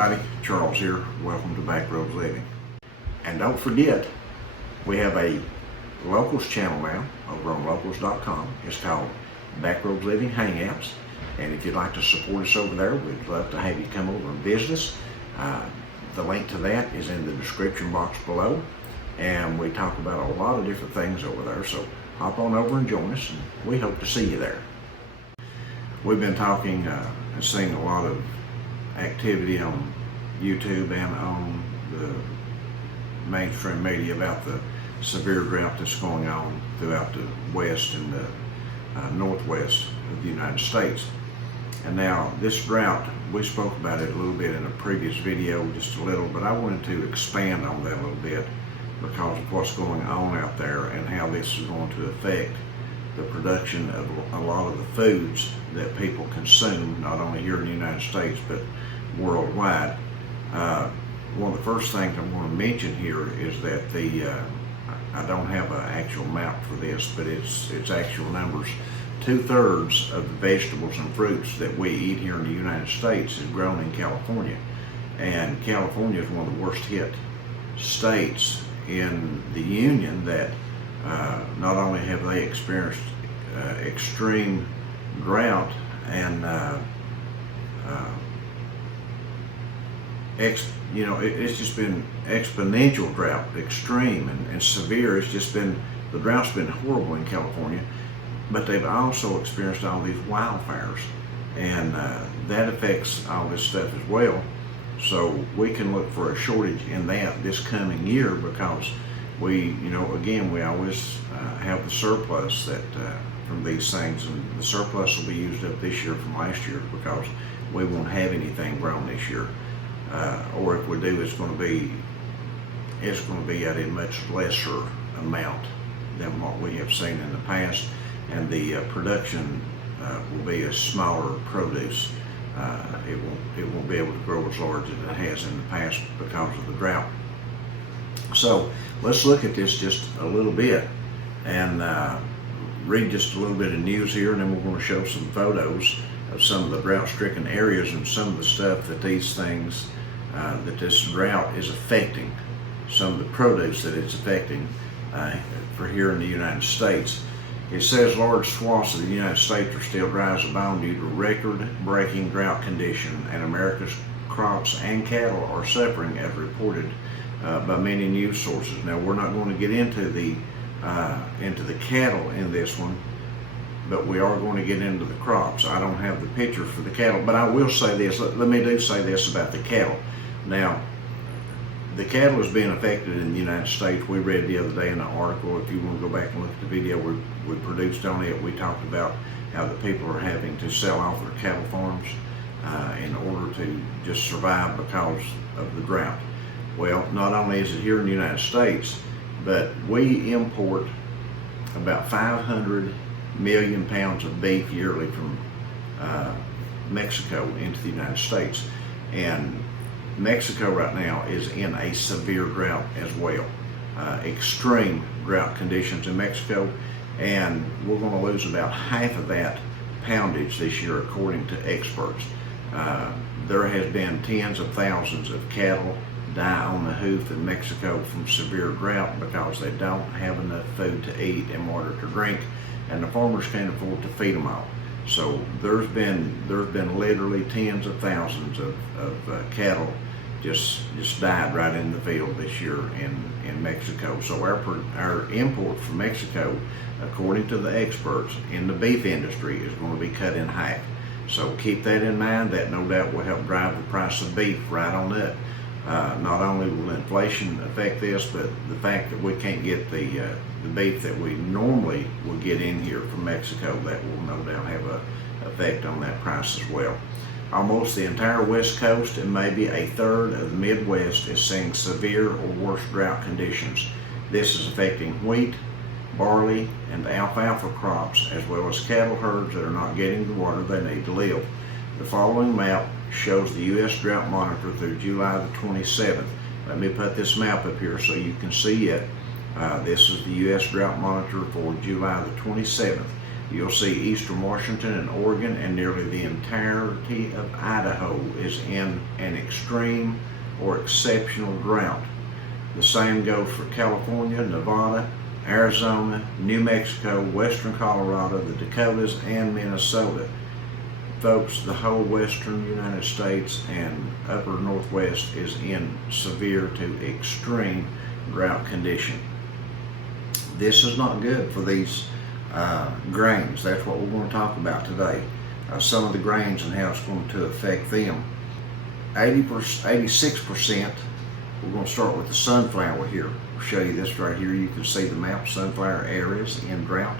everybody, Charles here. Welcome to Backroads Living. And don't forget, we have a Locals channel now over on locals.com. It's called Backroads Living Hangouts. And if you'd like to support us over there, we'd love to have you come over and visit us. The link to that is in the description box below. And we talk about a lot of different things over there. So hop on over and join us, and we hope to see you there. We've been talking and seeing a lot of activity on YouTube and on the mainstream media about the severe drought that's going on throughout the west and the northwest of the United States. And now this drought, we spoke about it a little bit in a previous video, just a little, but I wanted to expand on that a little bit because of what's going on out there and how this is going to affect the production of a lot of the foods that people consume, not only here in the United States, but worldwide. One of the first things I want to mention here is that I don't have an actual map for this, but it's actual numbers. 2/3 of the vegetables and fruits that we eat here in the United States is grown in California. And California is one of the worst hit states in the Union that not only have they experienced extreme drought and it's just been exponential drought, extreme and severe. It's just been, the drought's been horrible in California, but they've also experienced all these wildfires, and that affects all this stuff as well. So we can look for a shortage in that this coming year because we always have the surplus that from these things, and the surplus will be used up this year from last year because we won't have anything grown this year. Or if we do, it's going to be at a much lesser amount than what we have seen in the past, and the production will be a smaller produce. It won't be able to grow as large as it has in the past because of the drought. So let's look at this just a little bit and read just a little bit of news here, and then we're going to show some photos of some of the drought-stricken areas and some of the stuff that these things, that this drought is affecting, some of the produce that it's affecting for here in the United States. It says large swaths of the United States are still dry as a bone due to record-breaking drought condition, and America's crops and cattle are suffering as reported by many news sources. Now, we're not going to get into the cattle in this one, but we are going to get into the crops. I don't have the picture for the cattle, but I will say this. Let me say this about the cattle. Now, the cattle is being affected in the United States. We read the other day in an article, if you want to go back and look at the video we produced on it, we talked about how the people are having to sell off their cattle farms in order to just survive because of the drought. Well, not only is it here in the United States, but we import about 500 million pounds of beef yearly from Mexico into the United States. And Mexico right now is in a severe drought as well. Extreme drought conditions in Mexico, and we're going to lose about half of that poundage this year according to experts. There has been tens of thousands of cattle die on the hoof in Mexico from severe drought because they don't have enough food to eat and water to drink, and the farmers can't afford to feed them all. So there's been literally tens of thousands of cattle just died right in the field this year in Mexico. So our import from Mexico, according to the experts in the beef industry, is going to be cut in half. So keep that in mind. That no doubt will help drive the price of beef right on up. Not only will inflation affect this, but the fact that we can't get the beef that we normally would get in here from Mexico, that will no doubt have an effect on that price as well. Almost the entire West Coast and maybe a third of the Midwest is seeing severe or worse drought conditions. This is affecting wheat, barley, and alfalfa crops, as well as cattle herds that are not getting the water they need to live. The following map shows the U.S. Drought Monitor through July the 27th. Let me put this map up here so you can see it. This is the U.S. Drought Monitor for July the 27th. You'll see eastern Washington and Oregon, and nearly the entirety of Idaho is in an extreme or exceptional drought. The same goes for California, Nevada, Arizona, New Mexico, western Colorado, the Dakotas, and Minnesota. Folks, the whole western United States and upper Northwest is in severe to extreme drought condition. This is not good for these grains. That's what we're going to talk about today. Some of the grains and how it's going to affect them. 86%, we're going to start with the sunflower here. I'll show you this right here. You can see the map, sunflower areas in drought.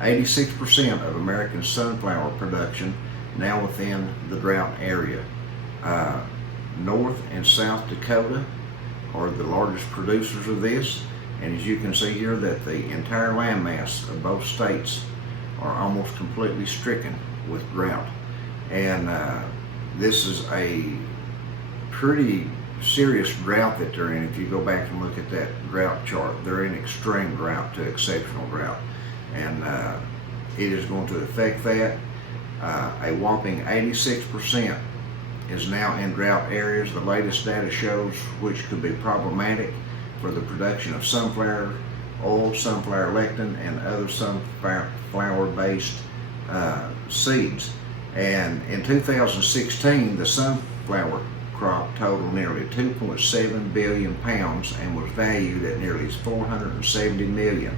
86% of American sunflower production now within the drought area. North and South Dakota are the largest producers of this, and as you can see here that the entire landmass of both states are almost completely stricken with drought. And this is a pretty serious drought that they're in. If you go back and look at that drought chart, they're in extreme drought to exceptional drought, and it is going to affect that. A whopping 86% is now in drought areas. The latest data shows which could be problematic for the production of sunflower oil, sunflower lectin, and other sunflower-based seeds. And in 2016, the sunflower crop totaled nearly 2.7 billion pounds and was valued at nearly 470 million.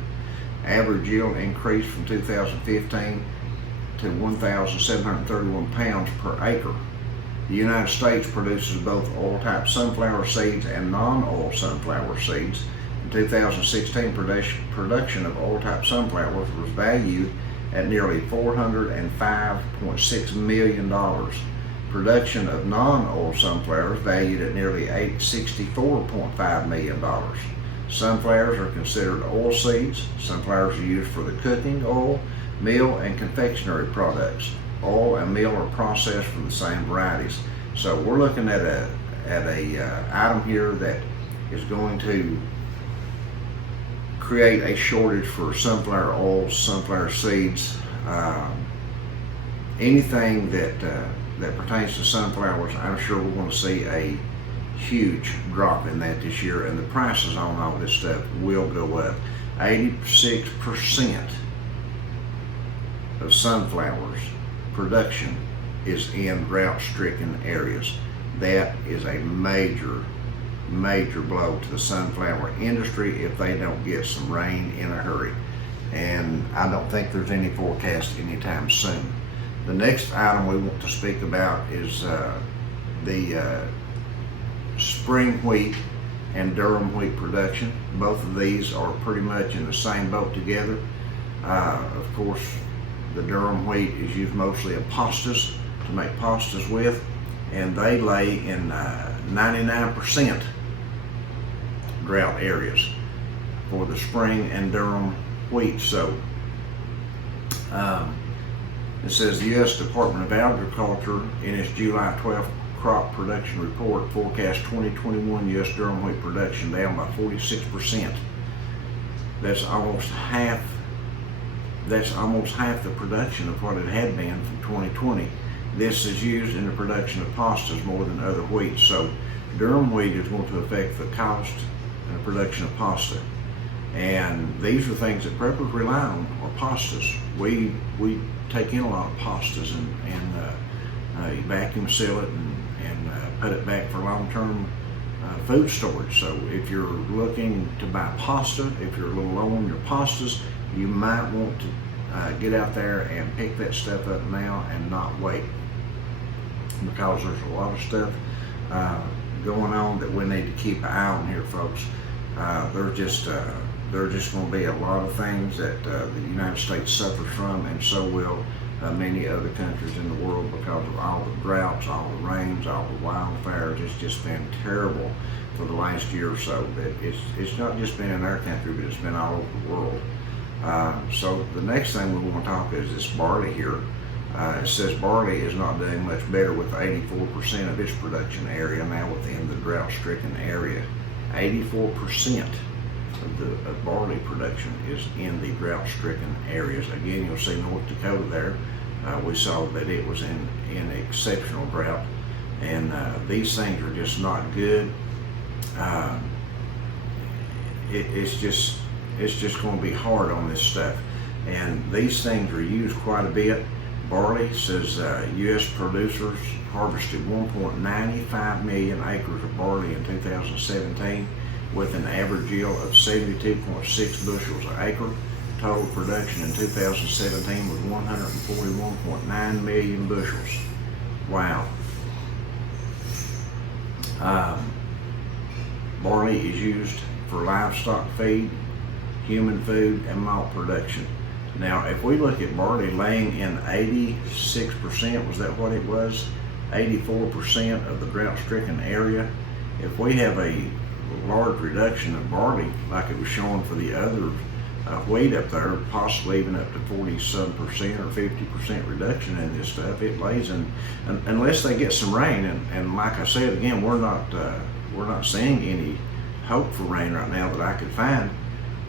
Average yield increased from 2015 to 1,731 pounds per acre. The United States produces both oil-type sunflower seeds and non-oil sunflower seeds. In 2016, production of oil-type sunflowers was valued at nearly $405.6 million. Production of non-oil sunflowers valued at nearly $64.5 million. Sunflowers are considered oil seeds. Sunflowers are used for the cooking oil, meal, and confectionery products. Oil and meal are processed from the same varieties. So we're looking at a item here that is going to create a shortage for sunflower oil, sunflower seeds, anything that pertains to sunflowers. I'm sure we're going to see a huge drop in that this year, and the prices on all this stuff will go up. 86% of sunflowers production is in drought-stricken areas. That is a major blow to the sunflower industry if they don't get some rain in a hurry. And I don't think there's any forecast anytime soon. The next item we want to speak about is the spring wheat and durum wheat production. Both of these are pretty much in the same boat together. Of course, the durum wheat is used mostly in pastas, to make pastas with, and they lay in 99% drought areas for the spring and durum wheat. So it says the U.S. Department of Agriculture in its July 12th crop production report forecast 2021 U.S. durum wheat production down by 46%. That's almost half the production of what it had been from 2020. This is used in the production of pastas more than other wheats. So durum wheat is going to affect the cost and the production of pasta. And these are things that preppers rely on, are pastas. We take in a lot of pastas and you vacuum seal it and put it back for long-term food storage. So if you're looking to buy pasta, if you're a little low on your pastas, you might want to get out there and pick that stuff up now and not wait, because there's a lot of stuff going on that we need to keep an eye on here, folks. There's just going to be a lot of things that the United States suffers from, and so will many other countries in the world, because of all the droughts, all the rains, all the wildfires. It's just been terrible for the last year or so. It's not just been in our country, but it's been all over the world. So the next thing we want to talk is this barley here. It says barley is not doing much better, with 84% of its production area now within the drought-stricken area. 84%. of barley production is in the drought-stricken areas. Again, you'll see North Dakota there. We saw that it was in exceptional drought, and these things are just not good. It's just going to be hard on this stuff, and these things are used quite a bit. Barley says U.S. producers harvested 1.95 million acres of barley in 2017 with an average yield of 72.6 bushels an acre. Total production in 2017 was 141.9 million bushels. Wow. Barley is used for livestock feed, human food, and malt production. Now, if we look at barley laying in 86%, was that what it was? 84% of the drought-stricken area. If we have a large reduction of barley, like it was showing for the other wheat up there, possibly even up to 47% or 50% reduction in this stuff, it lays in, unless they get some rain. And like I said again, we're not seeing any hope for rain right now that I could find.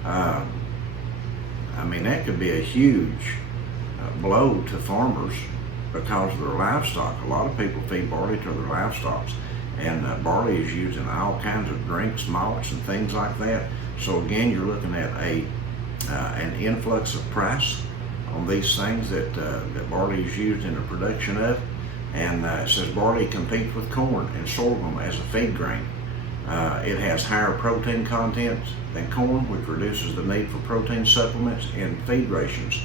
I mean, that could be a huge blow to farmers because of their livestock. A lot of people feed barley to their livestock, and barley is used in all kinds of drinks, malts, and things like that. So again, you're looking at an influx of price on these things that barley is used in the production of. And it says barley competes with corn and sorghum as a feed grain. It has higher protein content than corn, which reduces the need for protein supplements in feed rations.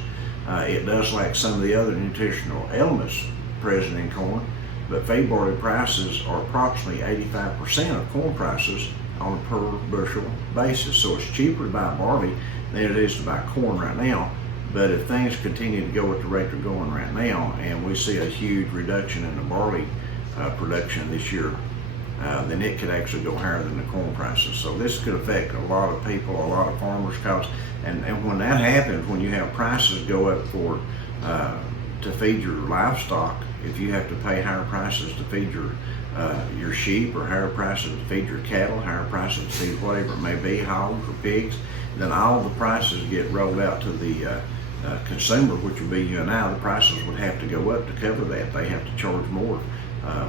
It does lack some of the other nutritional elements present in corn, but feed barley prices are approximately 85% of corn prices on a per bushel basis. So it's cheaper to buy barley than it is to buy corn right now. But if things continue to go at the rate they're going right now, and we see a huge reduction in the barley production this year, then it could actually go higher than the corn prices. So this could affect a lot of people, a lot of farmers, and when that happens, when you have prices go up for to feed your livestock, if you have to pay higher prices to feed your sheep, or higher prices to feed your cattle, higher prices to feed whatever it may be, hogs or pigs, then all the prices get rolled out to the consumer, which would be you and I. The prices would have to go up to cover that. They have to charge more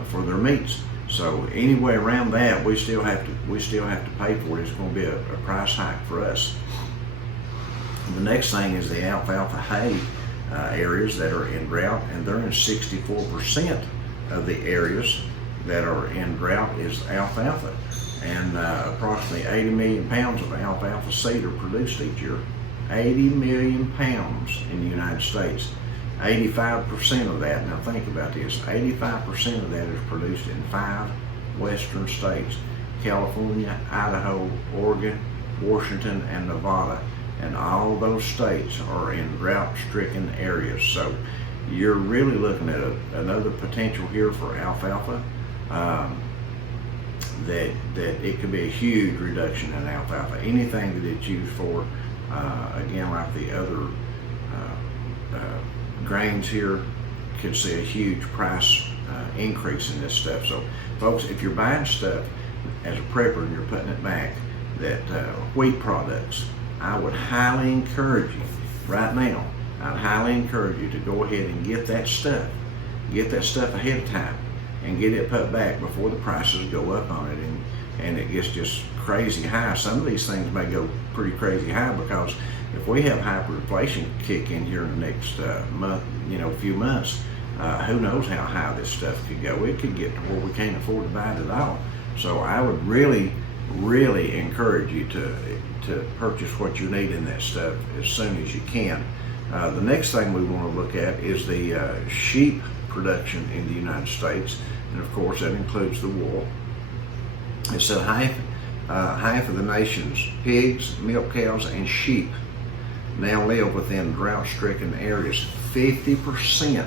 for their meats. So anyway, around that, we still have to pay for it. It's going to be a price hike for us. The next thing is the alfalfa hay areas that are in drought, and they're in 64% of the areas that are in drought is alfalfa, and approximately 80 million pounds of alfalfa seed are produced each year. 80 million pounds in the United States. 85% of that, now think about this, 85% of that is produced in 5 western states: California, Idaho, Oregon, Washington, and Nevada. And all those states are in drought-stricken areas. So you're really looking at another potential here for alfalfa, that it could be a huge reduction in alfalfa. Anything that it's used for, again, like the other grains here, could see a huge price increase in this stuff. So folks, if you're buying stuff as a prepper and you're putting it back, that wheat products, I would highly encourage you right now, I'd highly encourage you to go ahead and get that stuff ahead of time and get it put back before the prices go up on it and it gets just crazy high. Some of these things may go pretty crazy high, because if we have hyperinflation kick in here in the next month, few months, who knows how high this stuff could go. It could get to where we can't afford to buy it at all. So I would really encourage you to purchase what you need in that stuff as soon as you can. The next thing we want to look at is the sheep production in the United States, and of course that includes the wool. It said half of the nation's pigs, milk cows, and sheep now live within drought-stricken areas. 50%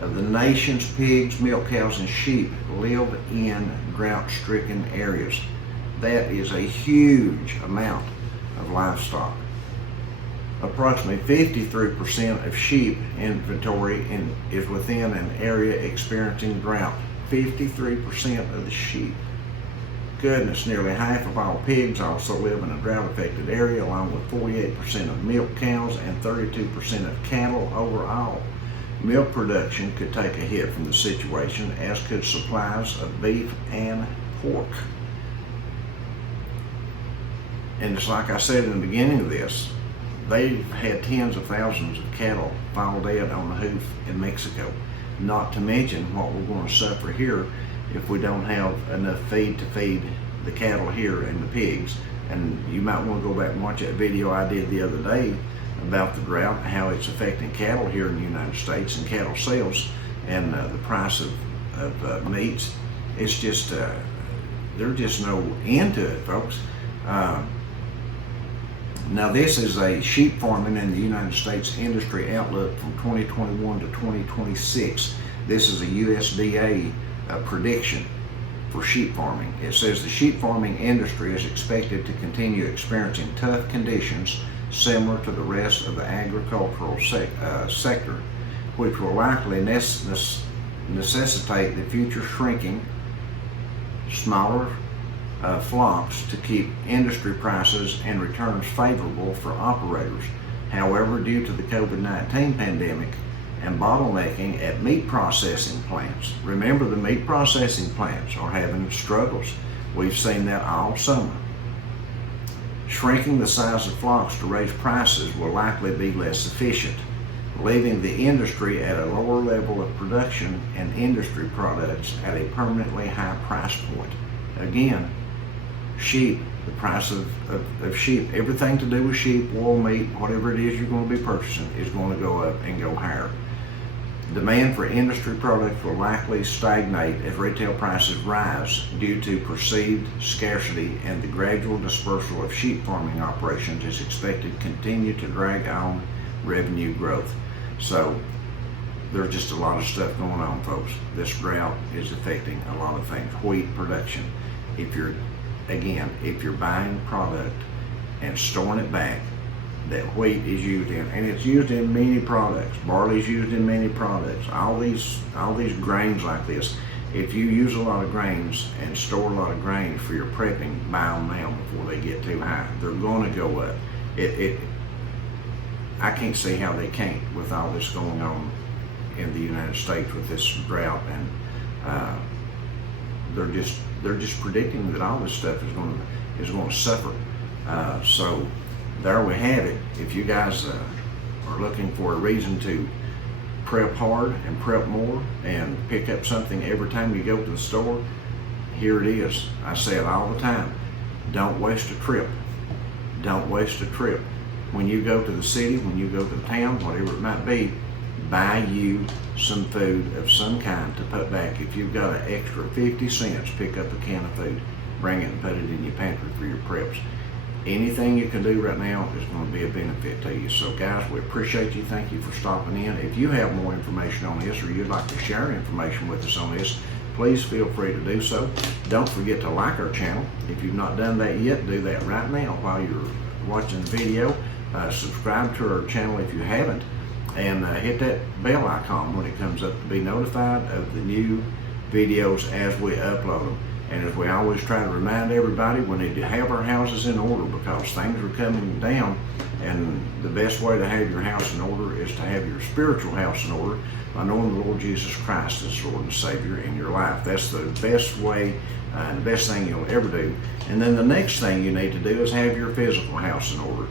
of the nation's pigs, milk cows, and sheep live in drought-stricken areas. That is a huge amount of livestock. Approximately 53% of sheep inventory is within an area experiencing drought. 53% of the sheep. goodness, nearly half of all pigs also live in a drought-affected area, along with 48% of milk cows and 32% of cattle overall. Milk production could take a hit from the situation, as could supplies of beef and pork. And it's like I said in the beginning of this, they've had tens of thousands of cattle fall dead on the hoof in Mexico. Not to mention what we're going to suffer here if we don't have enough feed to feed the cattle here and the pigs. And you might want to go back and watch that video I did the other day about the drought, how it's affecting cattle here in the United States and cattle sales and the price of meats. It's just, there's just no end to it, folks. Now this is a sheep farming in the United States industry outlook from 2021 to 2026. This is a USDA prediction for sheep farming. It says the sheep farming industry is expected to continue experiencing tough conditions similar to the rest of the agricultural sector, which will likely necessitate the future shrinking, smaller flocks to keep industry prices and returns favorable for operators. However, due to the COVID-19 pandemic and bottlenecking at meat processing plants, remember the meat processing plants are having struggles. We've seen that all summer. Shrinking the size of flocks to raise prices will likely be less efficient, leaving the industry at a lower level of production and industry products at a permanently high price point. Again, sheep, the price of sheep, everything to do with sheep, wool, meat, whatever it is you're going to be purchasing is going to go up and go higher. Demand for industry products will likely stagnate as retail prices rise due to perceived scarcity, and the gradual dispersal of sheep farming operations is expected to continue to drag on revenue growth. So there's just a lot of stuff going on, folks. This drought is affecting a lot of things. Wheat production. If you're buying product and storing it back that wheat is used in, and it's used in many products, barley's used in many products, all these grains like this, if you use a lot of grains and store a lot of grains for your prepping, buy them now before they get too high. They're going to go up. I can't see how they can't with all this going on in the United States with this drought, and they're just predicting that all this stuff is going to suffer. So there we have it. If you guys are looking for a reason to prep hard and prep more and pick up something every time you go to the store, here it is. I say it all the time. Don't waste a trip. Don't waste a trip. When you go to the city, when you go to the town, whatever it might be, buy you some food of some kind to put back. If you've got an extra 50 cents, pick up a can of food, bring it and put it in your pantry for your preps. Anything you can do right now is going to be a benefit to you. So guys, we appreciate you. Thank you for stopping in. If you have more information on this, or you'd like to share information with us on this, please feel free to do so. Don't forget to like our channel. If you've not done that yet, do that right now while you're watching the video. Subscribe to our channel if you haven't, and hit that bell icon when it comes up to be notified of the new videos as we upload them. And as we always try to remind everybody, we need to have our houses in order, because things are coming down, and the best way to have your house in order is to have your spiritual house in order by knowing the Lord Jesus Christ as Lord and Savior in your life. That's the best way and the best thing you'll ever do. And then the next thing you need to do is have your physical house in order,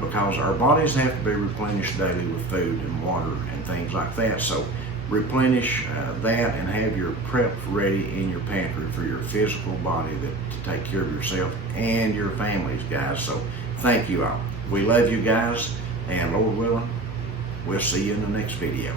because our bodies have to be replenished daily with food and water and things like that. So replenish that and have your prep ready in your pantry for your physical body to take care of yourself and your families, guys. So thank you all. We love you guys, and Lord willing, we'll see you in the next video.